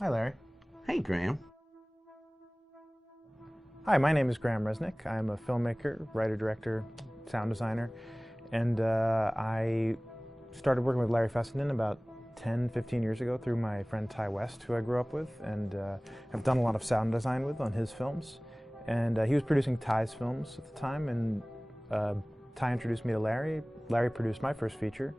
Hi, Larry. Hey, Graham. Hi, my name is Graham Resnick. I'm a filmmaker, writer, director, sound designer, and I started working with Larry Fessenden about 10, 15 years ago through my friend Ty West, who I grew up with, and have done a lot of sound design with on his films. And he was producing Ty's films at the time, and Ty introduced me to Larry. Larry produced my first feature,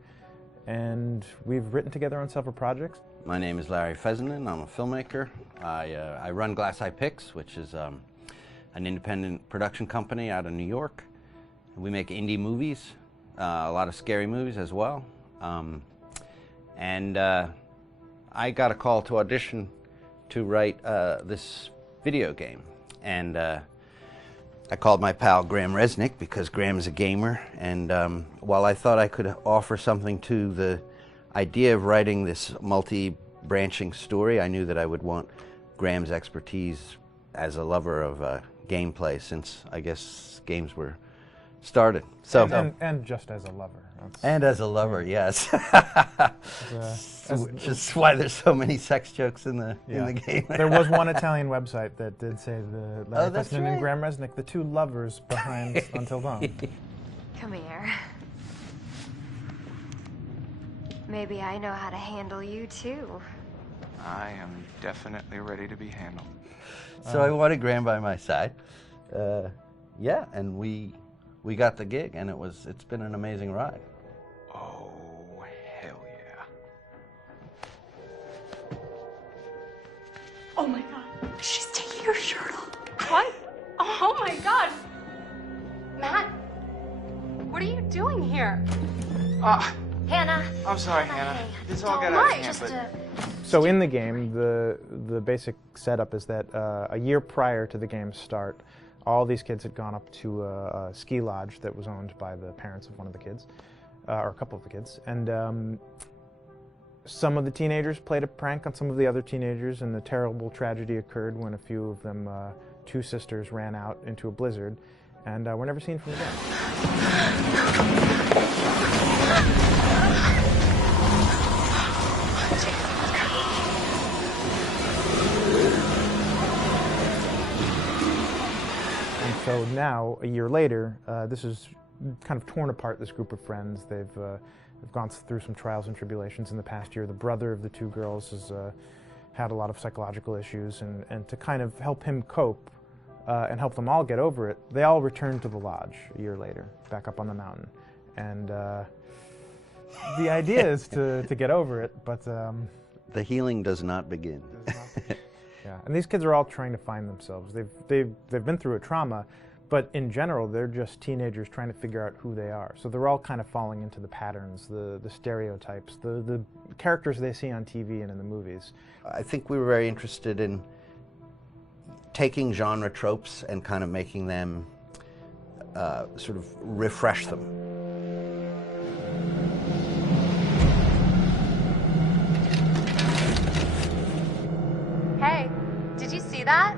and we've written together on several projects. My name is Larry Fessenden. I'm a filmmaker. I run Glass Eye Pix, which is an independent production company out of New York. We make indie movies, a lot of scary movies as well. And I got a call to audition to write this video game. And I called my pal Graham Resnick because Graham is a gamer. And while I thought I could offer something to the idea of writing this multi-branching story, I knew that I would want Graham's expertise as a lover of gameplay, since I guess games were started. So and just as a lover. And as a lover, yes. Which is why there's so many sex jokes in the game. There was one Italian website that did say the Larry that's Fessenden right. and Graham Resnick, the two lovers behind Until Dawn. Come here. Maybe I know how to handle you too. I am definitely ready to be handled. So I wanted Graham by my side. Yeah, and we got the gig, and it's been an amazing ride. Oh, hell yeah. Oh my god, she's taking her shirt off. What? Oh my god. Matt, what are you doing here? Hannah. I'm sorry, Hannah. This all got Don't out of lie, hand, but... So in the game, the basic setup is that a year prior to the game's start, all these kids had gone up to a ski lodge that was owned by the parents of one of the kids, or a couple of the kids, and some of the teenagers played a prank on some of the other teenagers, and the terrible tragedy occurred when a few of them, two sisters, ran out into a blizzard, and were never seen from again. So now, a year later, this is kind of torn apart, this group of friends. They've gone through some trials and tribulations in the past year. The brother of the two girls has had a lot of psychological issues, and to kind of help him cope and help them all get over it, they all returned to the lodge a year later, back up on the mountain. And the idea is to get over it, but... The healing does not begin. Yeah, and these kids are all trying to find themselves. They've been through a trauma, but in general, they're just teenagers trying to figure out who they are. So they're all kind of falling into the patterns, the stereotypes, the characters they see on TV and in the movies. I think we were very interested in taking genre tropes and kind of making them sort of refresh them. Hey, did you see that?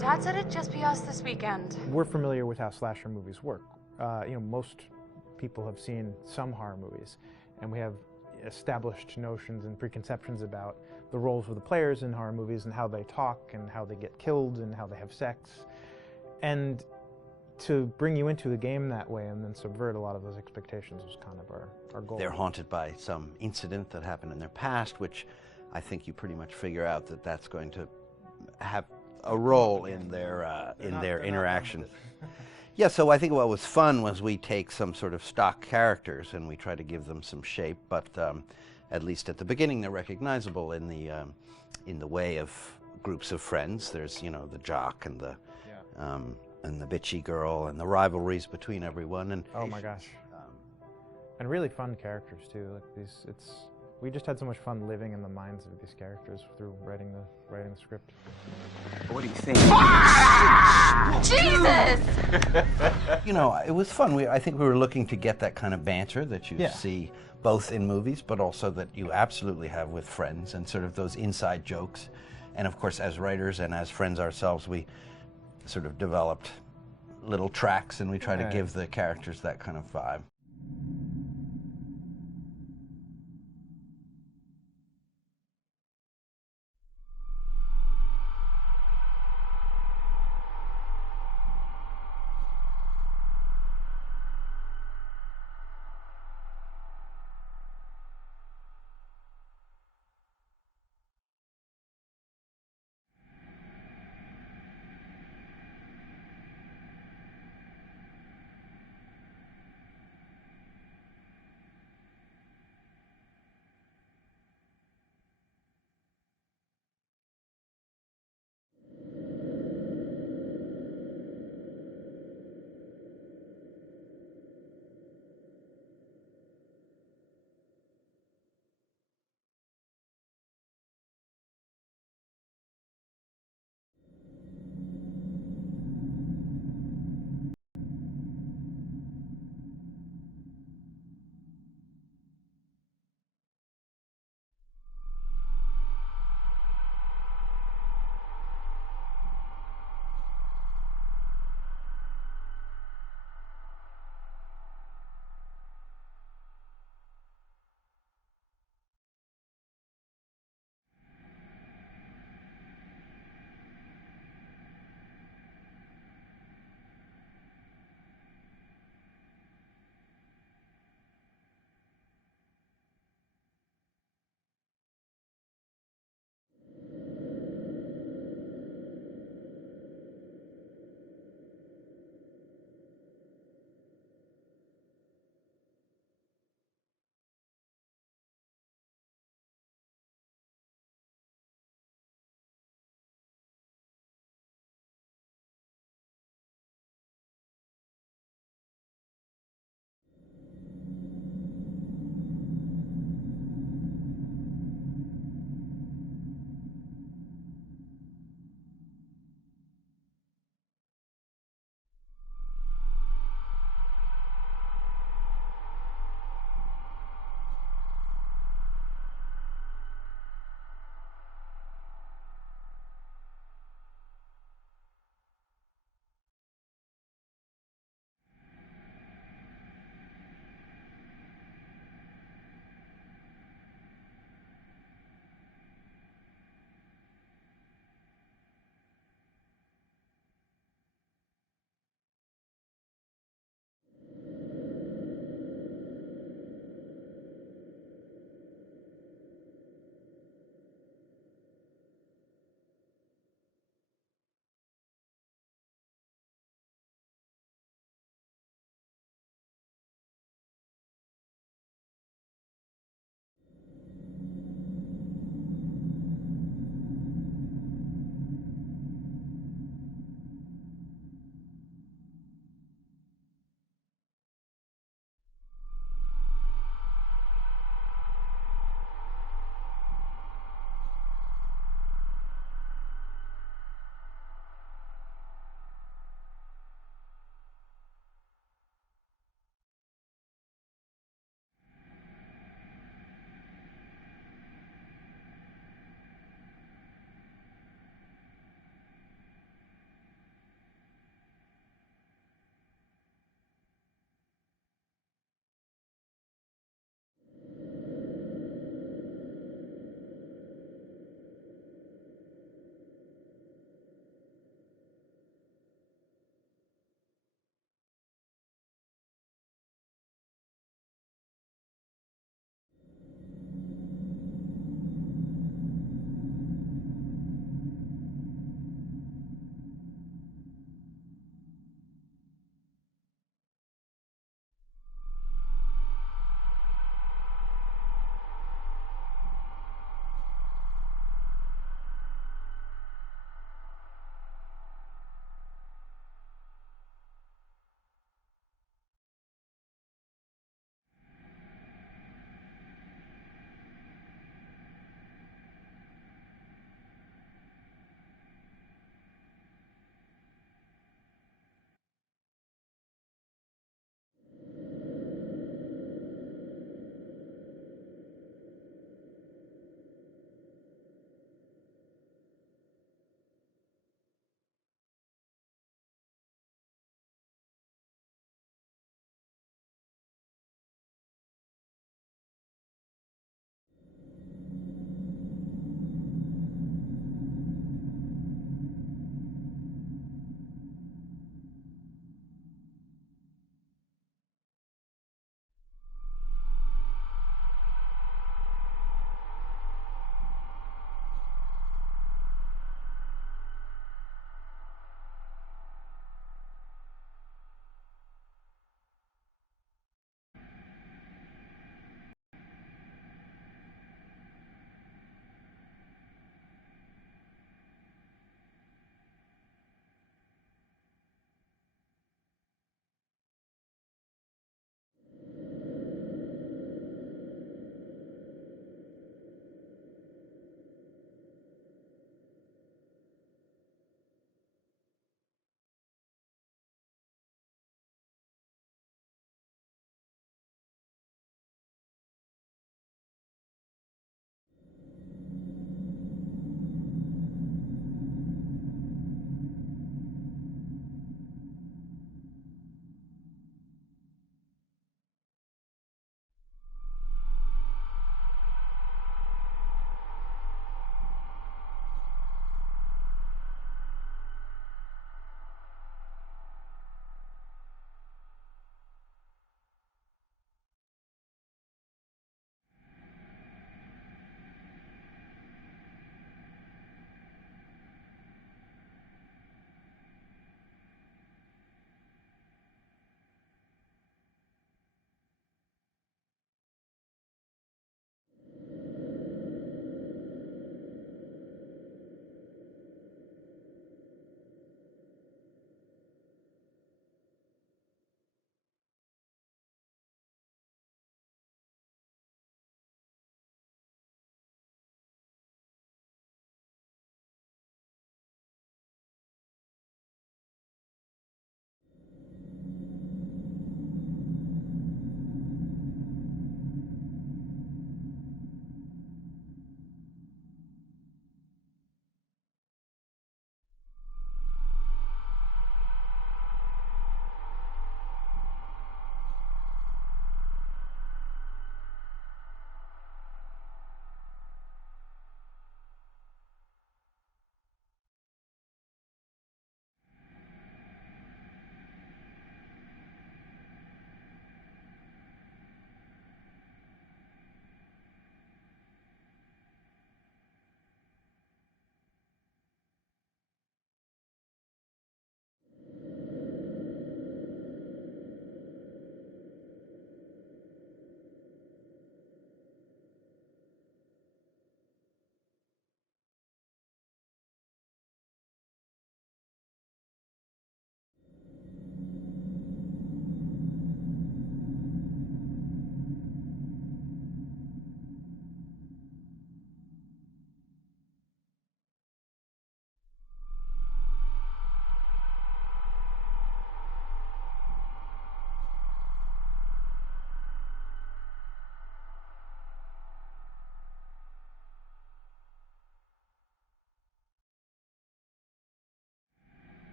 Dad said it'd just be us this weekend. We're familiar with how slasher movies work. Most people have seen some horror movies, and we have established notions and preconceptions about the roles of the players in horror movies and how they talk and how they get killed and how they have sex. And to bring you into the game that way and then subvert a lot of those expectations was kind of our goal. They're haunted by some incident that happened in their past, which I think you pretty much figure out that that's going to have a role in their interaction. Yeah, so I think what was fun was we take some sort of stock characters and we try to give them some shape, but at least at the beginning they're recognizable in the way of groups of friends. There's the jock and the bitchy girl and the rivalries between everyone. And oh my gosh, and really fun characters too. Like we just had so much fun living in the minds of these characters through writing the script. What do you think? Jesus! It was fun. I think we were looking to get that kind of banter that you Yeah. see both in movies, but also that you absolutely have with friends, and sort of those inside jokes. And of course, as writers and as friends ourselves, we sort of developed little tracks, and we try to give the characters that kind of vibe.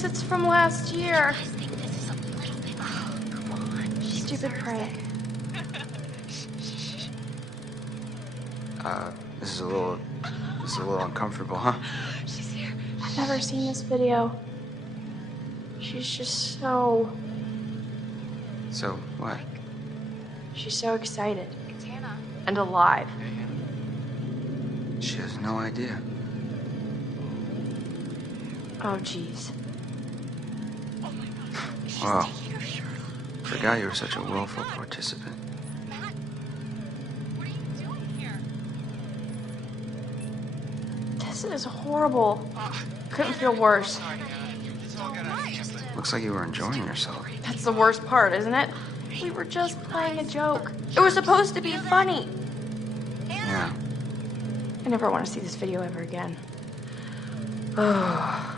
course, it's from last year. Stupid prank. This is a little uncomfortable, huh? I've never seen this video. She's just so... So, what? She's so excited. And alive. She has no idea. Oh, jeez. Wow. Forgot you were such a willful participant. This is horrible. Couldn't feel worse. Looks like you were enjoying yourself. That's the worst part, isn't it? We were just playing a joke. It was supposed to be funny. Yeah. I never want to see this video ever again. Oh.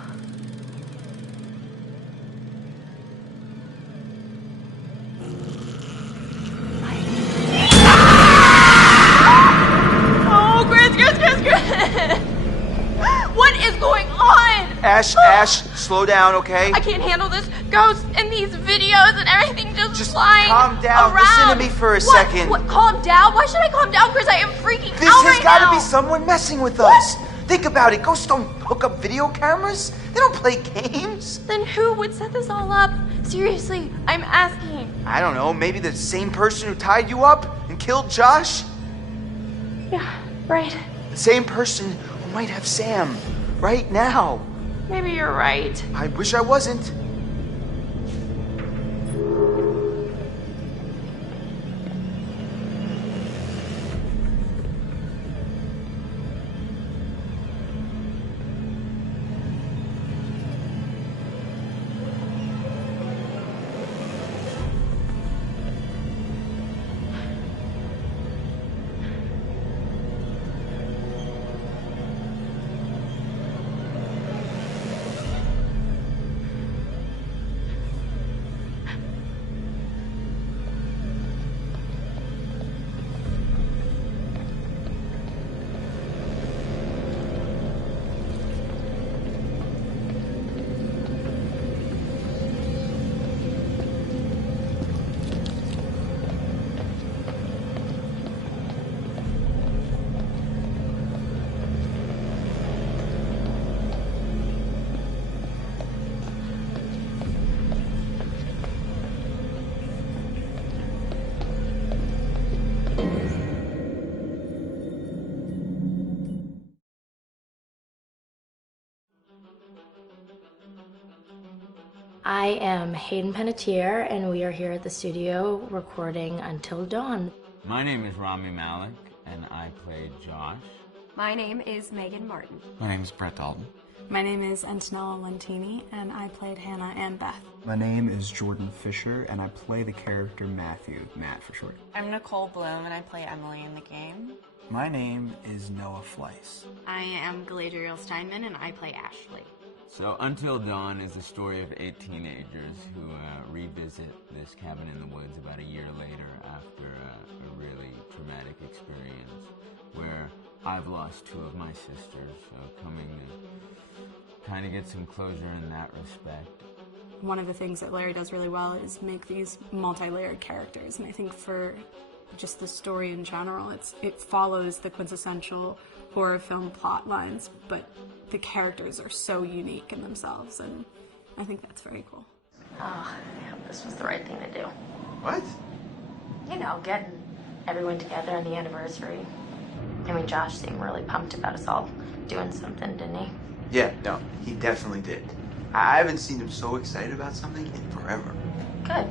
Oh, Chris! What is going on? Ash, slow down, okay? I can't handle this. Ghosts and these videos and everything just flying calm down. around. Listen to me for a second. What? Calm down? Why should I calm down, Chris? I am freaking This out has right got to now. be someone messing with us. Think about it. Ghosts don't hook up video cameras. They don't play games. Then who would set this all up? Seriously, I'm asking. I don't know. Maybe the same person who tied you up and killed Josh? Yeah, right. The same person who might have Sam right now. Maybe you're right. I wish I wasn't. I am Hayden Panettiere, and we are here at the studio recording Until Dawn. My name is Rami Malek, and I played Josh. My name is Megan Martin. My name's Brett Dalton. My name is Antonella Lentini, and I played Hannah and Beth. My name is Jordan Fisher, and I play the character Matthew, Matt for short. I'm Nicole Bloom, and I play Emily in the game. My name is Noah Fleiss. I am Galadriel Steinman, and I play Ashley. So Until Dawn is the story of 8 teenagers who revisit this cabin in the woods about a year later after a really traumatic experience where I've lost 2 of my sisters, so coming to kind of get some closure in that respect. One of the things that Larry does really well is make these multi-layered characters, and I think for just the story in general, it follows the quintessential horror film plot lines, but the characters are so unique in themselves, and I think that's very cool. Oh, yeah, this was the right thing to do. What? You know, getting everyone together on the anniversary. I mean, Josh seemed really pumped about us all doing something, didn't he? Yeah, no, he definitely did. I haven't seen him so excited about something in forever. Good.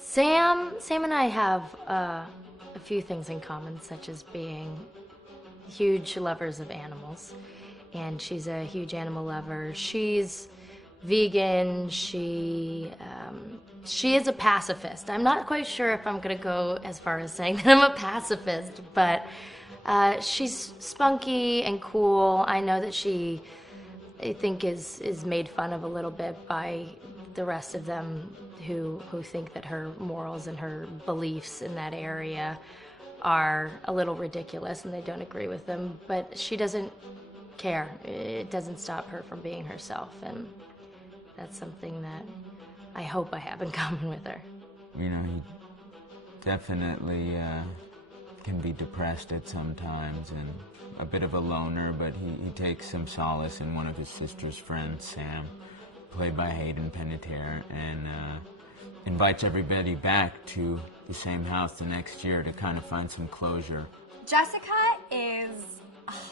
Sam and I have a few things in common, such as being huge lovers of animals, and she's a huge animal lover. She's vegan. She is a pacifist. I'm not quite sure if I'm gonna go as far as saying that I'm a pacifist, but she's spunky and cool. I know that she, I think, is made fun of a little bit by the rest of them who think that her morals and her beliefs in that area are a little ridiculous and they don't agree with them, but she doesn't care. It doesn't stop her from being herself, and that's something that I hope I have in common with her. You know, he definitely can be depressed at some times and a bit of a loner, but he takes some solace in one of his sister's friends, Sam, played by Hayden Panettiere, and invites everybody back to the same house the next year to kind of find some closure. Jessica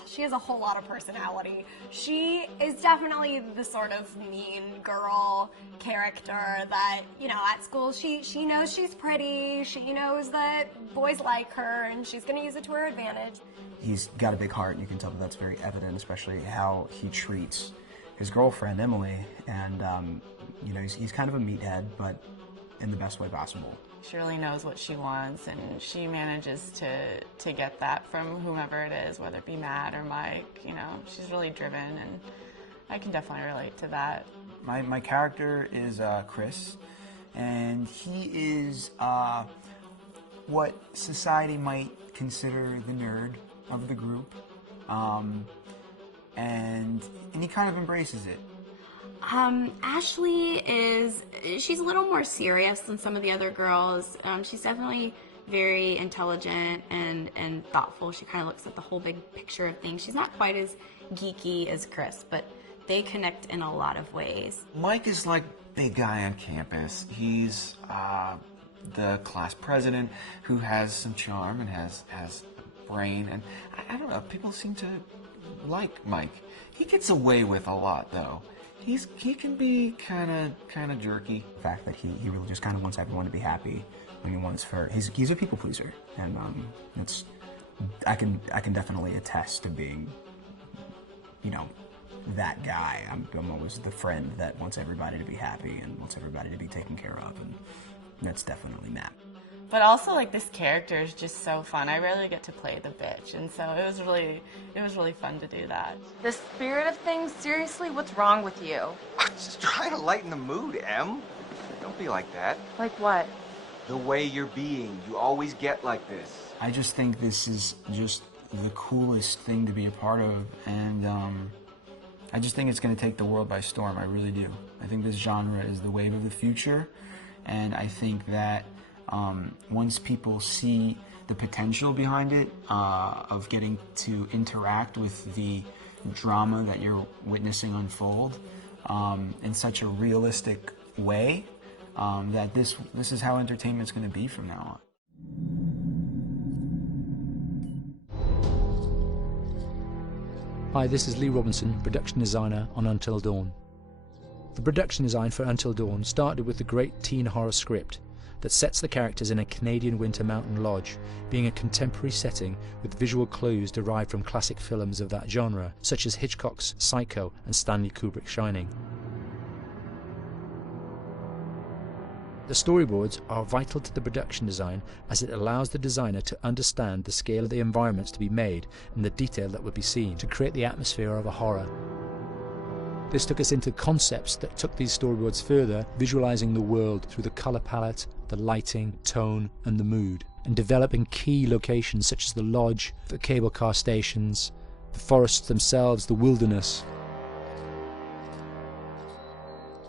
she has a whole lot of personality. She is definitely the sort of mean girl character that, you know, at school she knows she's pretty, she knows that boys like her, and she's going to use it to her advantage. He's got a big heart, and you can tell that that's very evident, especially how he treats his girlfriend, Emily, and, you know, he's kind of a meathead, but in the best way possible. She really knows what she wants, and she manages to get that from whomever it is, whether it be Matt or Mike. You know, she's really driven, and I can definitely relate to that. My character is Chris, and he is what society might consider the nerd of the group, and he kind of embraces it. Ashley she's a little more serious than some of the other girls. She's definitely very intelligent and thoughtful. She kind of looks at the whole big picture of things. She's not quite as geeky as Chris, but they connect in a lot of ways. Mike is like big guy on campus. He's the class president who has some charm and has a brain, and I don't know, people seem to like Mike. He gets away with a lot, though. He can be kind of jerky. The fact that he really just kind of wants everyone to be happy, and he's a people pleaser, and I can definitely attest to being, you know, that guy. I'm always the friend that wants everybody to be happy and wants everybody to be taken care of, and that's definitely Matt. But also, like, this character is just so fun. I rarely get to play the bitch, and so it was really fun to do that. The spirit of things, seriously, what's wrong with you? I'm just trying to lighten the mood, Em. Don't be like that. Like what? The way you're being. You always get like this. I just think this is just the coolest thing to be a part of, and I just think it's going to take the world by storm. I really do. I think this genre is the wave of the future, and I think that once people see the potential behind it, of getting to interact with the drama that you're witnessing unfold in such a realistic way, that this is how entertainment's going to be from now on. Hi, this is Lee Robinson, production designer on Until Dawn. The production design for Until Dawn started with the great teen horror script that sets the characters in a Canadian winter mountain lodge, being a contemporary setting with visual clues derived from classic films of that genre, such as Hitchcock's Psycho and Stanley Kubrick's Shining. The storyboards are vital to the production design, as it allows the designer to understand the scale of the environments to be made and the detail that would be seen to create the atmosphere of a horror. This took us into concepts that took these storyboards further, visualizing the world through the color palette, the lighting, tone, and the mood, and developing key locations such as the lodge, the cable car stations, the forests themselves, the wilderness.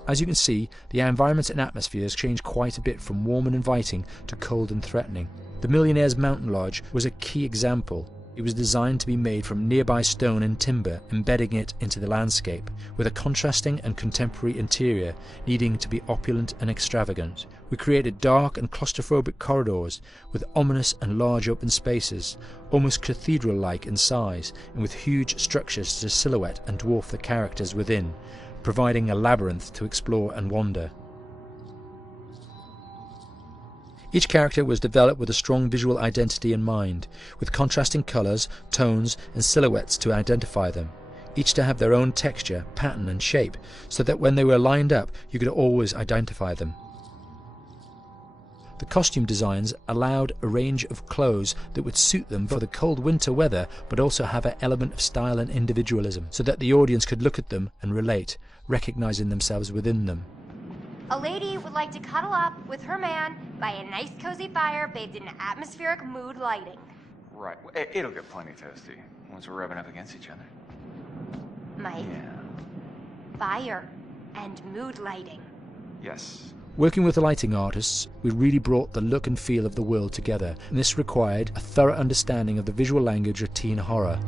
As you can see, the environments and atmospheres change quite a bit from warm and inviting to cold and threatening. The Millionaire's Mountain Lodge was a key example. It was designed to be made from nearby stone and timber, embedding it into the landscape, with a contrasting and contemporary interior needing to be opulent and extravagant. We created dark and claustrophobic corridors with ominous and large open spaces, almost cathedral-like in size, and with huge structures to silhouette and dwarf the characters within, providing a labyrinth to explore and wander. Each character was developed with a strong visual identity in mind, with contrasting colours, tones and silhouettes to identify them, each to have their own texture, pattern and shape, so that when they were lined up you could always identify them. The costume designs allowed a range of clothes that would suit them for the cold winter weather, but also have an element of style and individualism, so that the audience could look at them and relate, recognizing themselves within them. A lady would like to cuddle up with her man by a nice cozy fire bathed in atmospheric mood lighting. Right. It'll get plenty toasty once we're rubbing up against each other. Mike. Fire and mood lighting. Yes. Working with the lighting artists, we really brought the look and feel of the world together, and this required a thorough understanding of the visual language of teen horror.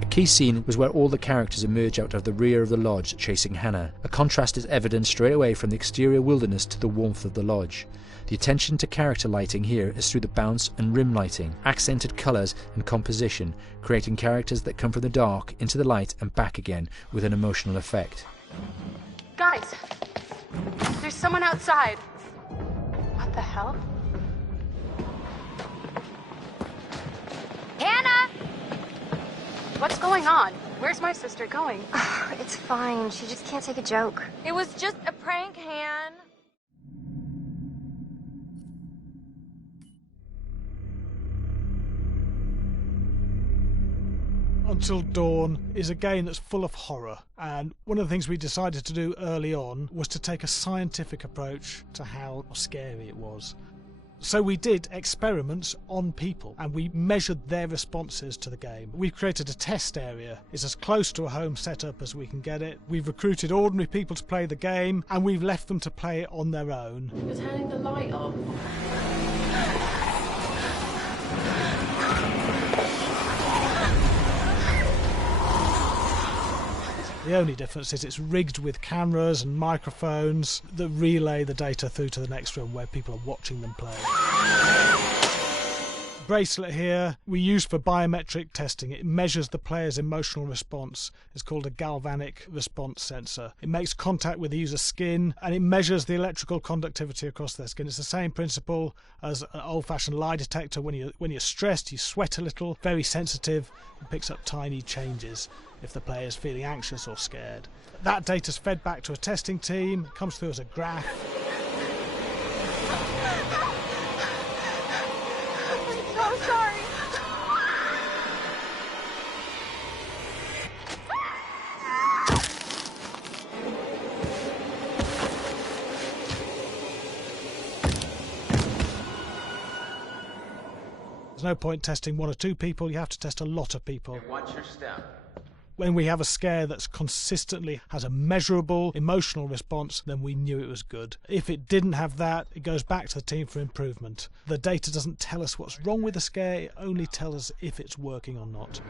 A key scene was where all the characters emerge out of the rear of the lodge chasing Hannah. A contrast is evident straight away from the exterior wilderness to the warmth of the lodge. The attention to character lighting here is through the bounce and rim lighting, accented colours and composition, creating characters that come from the dark into the light and back again with an emotional effect. Guys, there's someone outside. What the hell? Hannah! What's going on? Where's my sister going? It's fine. She just can't take a joke. It was just a prank, Han. Until Dawn is a game that's full of horror, and one of the things we decided to do early on was to take a scientific approach to how scary it was. So we did experiments on people and we measured their responses to the game. We've created a test area. It's as close to a home setup as we can get it. We've recruited ordinary people to play the game and we've left them to play it on their own. You're turning the light off. The only difference is it's rigged with cameras and microphones that relay the data through to the next room where people are watching them play. Bracelet here we use for biometric testing. It measures the player's emotional response. It's called a galvanic response sensor. It makes contact with the user's skin and it measures the electrical conductivity across their skin. It's the same principle as an old-fashioned lie detector. When you're stressed, you sweat a little. Very sensitive. It picks up tiny changes if the player is feeling anxious or scared. That data's fed back to a testing team. It comes through as a graph. I'm so sorry. There's no point testing one or two people, you have to test a lot of people. Watch your step. When we have a scare that's consistently has a measurable emotional response, then we knew it was good. If it didn't have that, it goes back to the team for improvement. The data doesn't tell us what's wrong with the scare, it only tells us if it's working or not.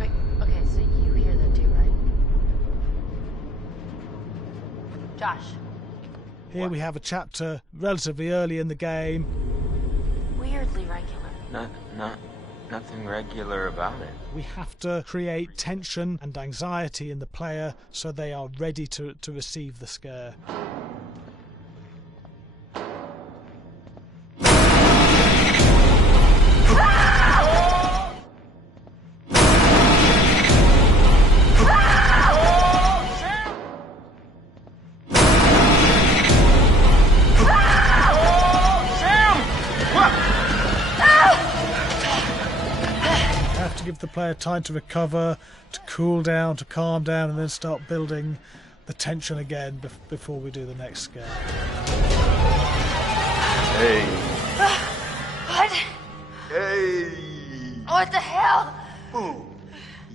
Wait, okay, so you hear that too, right? Josh. Here we have a chapter relatively early in the game. Weirdly regular. Nothing regular about it. We have to create tension and anxiety in the player so they are ready to receive the scare. Give the player time to recover, to cool down, to calm down, and then start building the tension again before we do the next scare. Hey. What? Hey. What the hell? Ooh,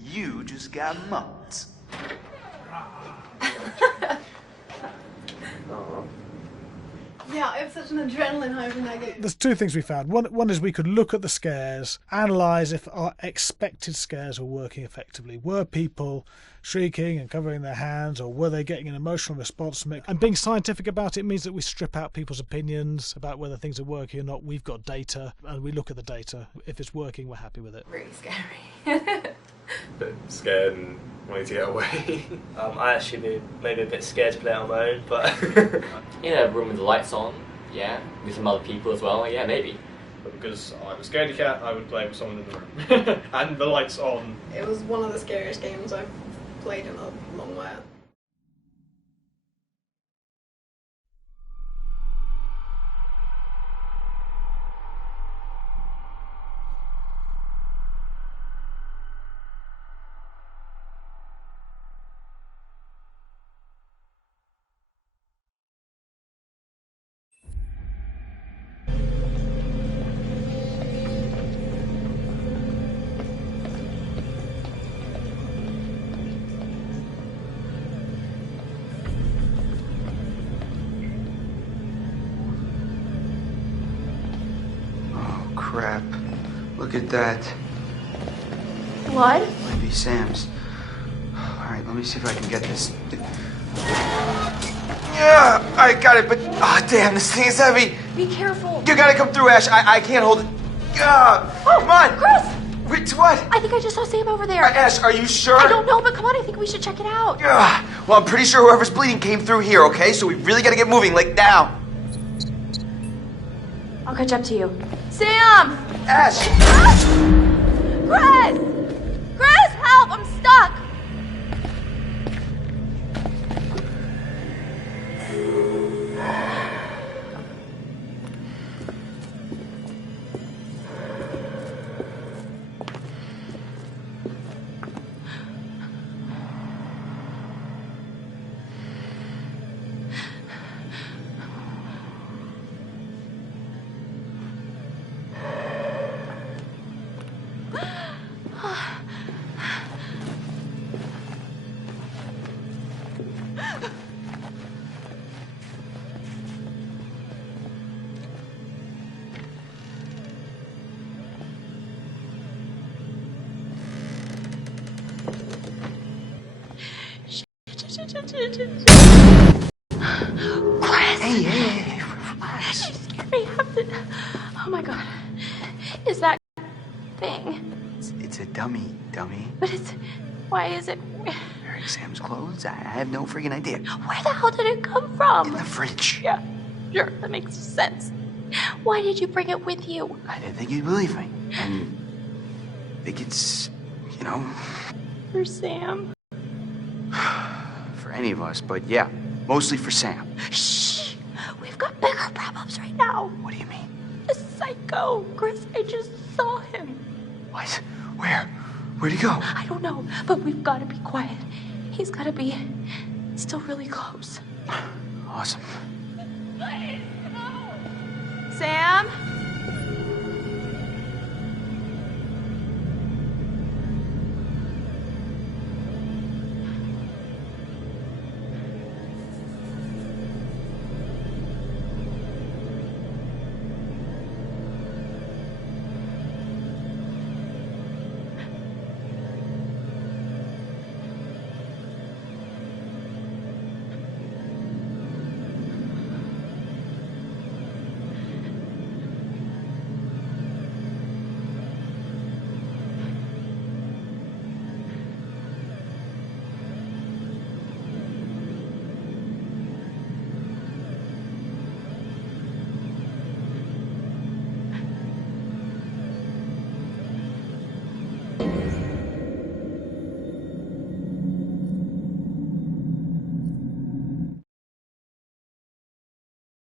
you just got mugged. Yeah, it was such an adrenaline high from that game. There's two things we found. One is we could look at the scares, analyse if our expected scares were working effectively. Were people shrieking and covering their hands, or were they getting an emotional response from it? And being scientific about it means that we strip out people's opinions about whether things are working or not. We've got data, and we look at the data. If it's working, we're happy with it. Really scary. Bit scared and wanting to get away. I actually be maybe a bit scared to play on my own, but in a room with the lights on, yeah, with some other people as well, yeah, maybe. But because I'm a scaredy cat, I would play with someone in the room. And the lights on. It was one of the scariest games I've played in a long while. Look at that. What? Might be Sam's. All right, let me see if I can get this. Yeah, I got it, but oh damn, this thing is heavy. Be careful. You gotta come through, Ash. I can't hold it. Come on. Chris! Wait, what? I think I just saw Sam over there. Ash, are you sure? I don't know, but come on, I think we should check it out. Well, I'm pretty sure whoever's bleeding came through here, okay? So we really gotta get moving, like now. I'll catch up to you. Sam! Ash! Chris! Chris, help! I'm stuck! Chris! Hey, relax. You scared me. Oh my god. Is that thing? It's a dummy. But it's... Why is it... Wearing Sam's clothes? I have no freaking idea. Where the hell did it come from? In the fridge. Yeah, sure, that makes sense. Why did you bring it with you? I didn't think you'd believe me. And I think it's, For Sam. for any of us, but yeah, mostly for Sam. Shh! We've got bigger problems right now. What do you mean? The psycho. Chris, I just saw him. What? Where? Where'd he go? I don't know, but we've got to be quiet. He's got to be still really close. Awesome. Sam?